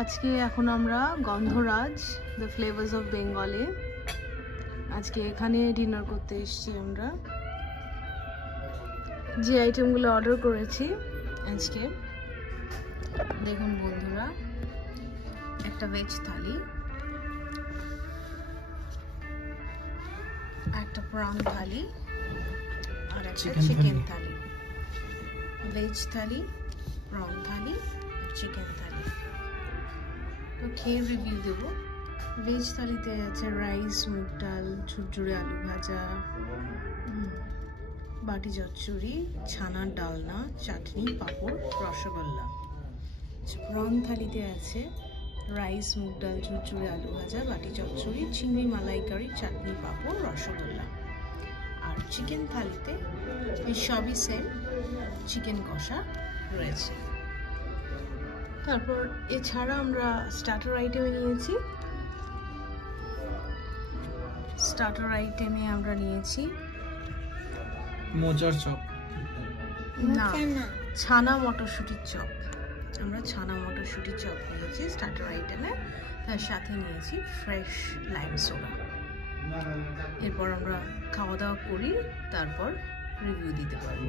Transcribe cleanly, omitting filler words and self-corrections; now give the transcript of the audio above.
আজকে এখন আমরা গন্ধরাজ দ্য ফ্লেভার্স অফ বেঙ্গলে আজকে এখানে ডিনার করতে এসেছি। আমরা যে আইটেমগুলো অর্ডার করেছি আজকে দেখুন বন্ধুরা, একটা ভেজ থালি, একটা প্রন থালি আর একটা চিকেন থালি। ভেজ থালি, প্রন থালি, চিকেন থালি। তো খেয়ে রিভিউ দেবো। ভেজ থালিতে আছে রাইস, মুগ ডাল, ঝুরঝুরে আলু ভাজা, বাটি চচ্চড়ি, ছানার ডালনা, চাটনি, পাঁপড়, রসগোল্লা। প্রন থালিতে আছে রাইস, মুগ ডাল, ঝুরঝুরে আলু ভাজা, বাটি চচ্চড়ি, চিংড়ি মালাইকারি, চাটনি, পাঁপড়, রসগোল্লা। আর চিকেন থালিতে সবই সেম, চিকেন কষা রয়েছে। তারপর এছাড়া আমরা স্টার্টার আইটেমে নিয়েছি। স্টার্টার আইটেমে আমরা নিয়েছি মোচার চপ, না, ছানা মটরশুঁটির চপ। আমরা ছানা মটরশুঁটির চপ নিয়েছি স্টার্টার আইটেমে, তার সাথে নিয়েছি ফ্রেশ লাইম সোডা। এরপর আমরা খাওয়া দাওয়া করি, তারপর রিভিউ দিতে পারবো।